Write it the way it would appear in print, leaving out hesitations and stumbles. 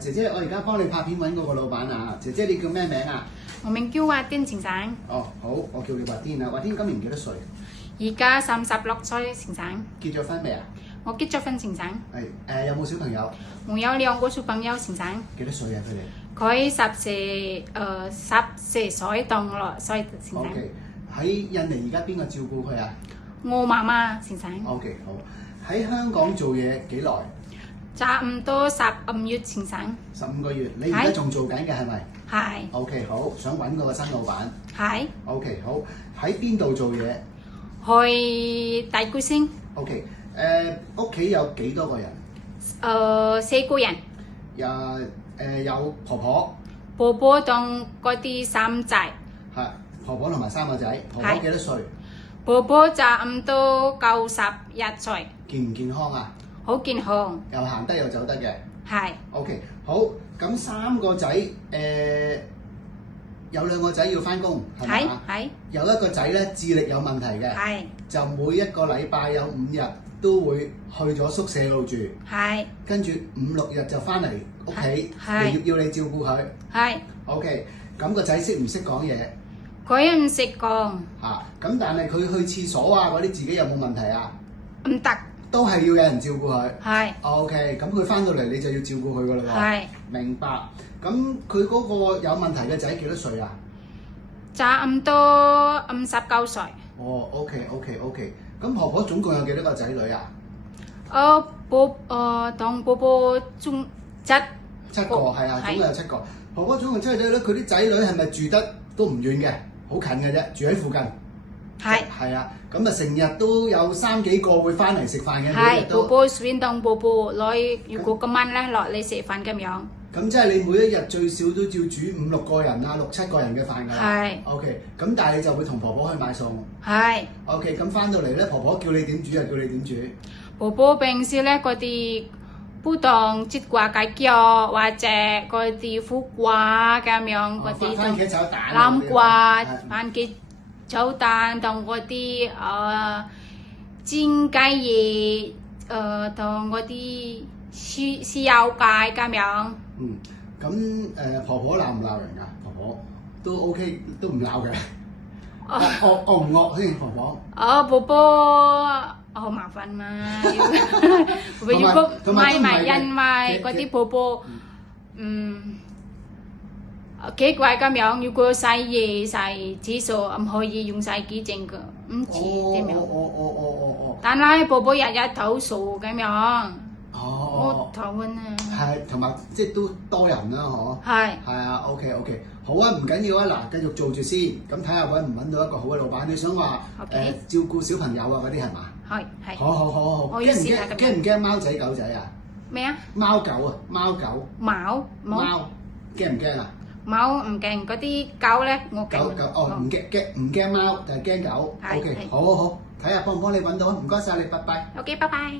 姐姐，我而家幫你拍片揾嗰個老闆啊！姐姐，你叫咩名啊？我名叫華天先生。哦，好，我叫你華天啊。華天今年幾多歲？而家36歲先生。結咗婚未啊？我結咗婚先生。係有冇小朋友？我有2個小朋友先生。幾多歲啊？佢哋？佢14歲到6歲先生。OK， 喺印尼而家邊個照顧佢啊？我媽媽先生。OK， 好。喺香港做嘢幾耐？差唔多15月先生。15個月，你而家仲做緊嘅係咪？係。OK， 好，想揾嗰個新老闆。係。OK， 好。喺邊度做嘢？去大巨星。OK， 屋企有幾多個人？4個人。有婆婆。婆婆同嗰啲3仔。係，婆婆同埋3個仔。婆婆幾多歲？婆婆差唔多91歲。健唔健康啊？好健康。又行得又走得嘅。係。OK， 好。咁3個仔，有2個仔要返工，係咪啊？係。有1個仔咧智力有問題嘅。係。就每一個禮拜有5日都會去咗宿舍度住。係。跟住5、6日就返嚟屋企，要你照顧佢。係。OK， 咁個仔識唔識講嘢？佢唔識講。嚇，咁但係佢去廁所啊嗰啲自己有冇問題啊？唔得。都係要有人照顧佢。係。OK， 咁佢返到嚟你就要照顧佢噶啦喎。係。明白。咁佢嗰個有問題嘅仔幾多歲啊？差唔多59歲。哦 ，OK。咁婆婆總共有幾多個仔女啊？同婆婆總7個，係啊，總共有7個。婆婆總共7個仔女，佢啲仔女係咪住得都唔遠嘅？好近嘅啫，住喺附近。係啊，咁啊成日都有3幾個會翻嚟食飯嘅。係，婆婆選同婆婆來，如果今晚咧落嚟食飯咁樣。咁即係你每一日最少都要煮5、6個人啊，6、7個人嘅飯㗎啦。係。OK， 咁但係你就會同婆婆去買餸。係。OK， 咁翻到嚟咧，婆婆叫你點煮就叫你點煮。婆婆平時咧嗰啲煲當節瓜雞腳或者嗰啲苦瓜咁樣嗰啲。番茄炒蛋。南瓜、番茄炒蛋同嗰啲煎雞翼，同嗰啲豉油雞咁樣。咁婆婆鬧唔鬧人㗎？婆婆都 OK， 都唔鬧嘅。惡唔惡先？婆婆？婆婆好麻煩嘛，如果買因為嗰啲婆婆奇怪咁樣，如果洗嘢洗廁所唔可以用洗機整㗎，唔知點樣。但係婆婆日日投訴咁樣。我頭暈啊！係，同埋即係都多人啦，嗬。係啊 ，OK， 好啊，唔緊要啊，嗱，繼續做住先，咁睇下揾唔揾到一個好嘅老闆。你想話照顧小朋友啊嗰啲係嘛？係。好。驚唔驚貓仔狗仔啊？咩啊？貓狗啊，貓狗。貓驚唔驚啊？貓唔驚，嗰啲狗咧我驚。狗唔驚貓，但係驚狗。OK， 好，睇下幫唔幫你揾到啊？唔該晒你，拜拜。OK， 拜拜。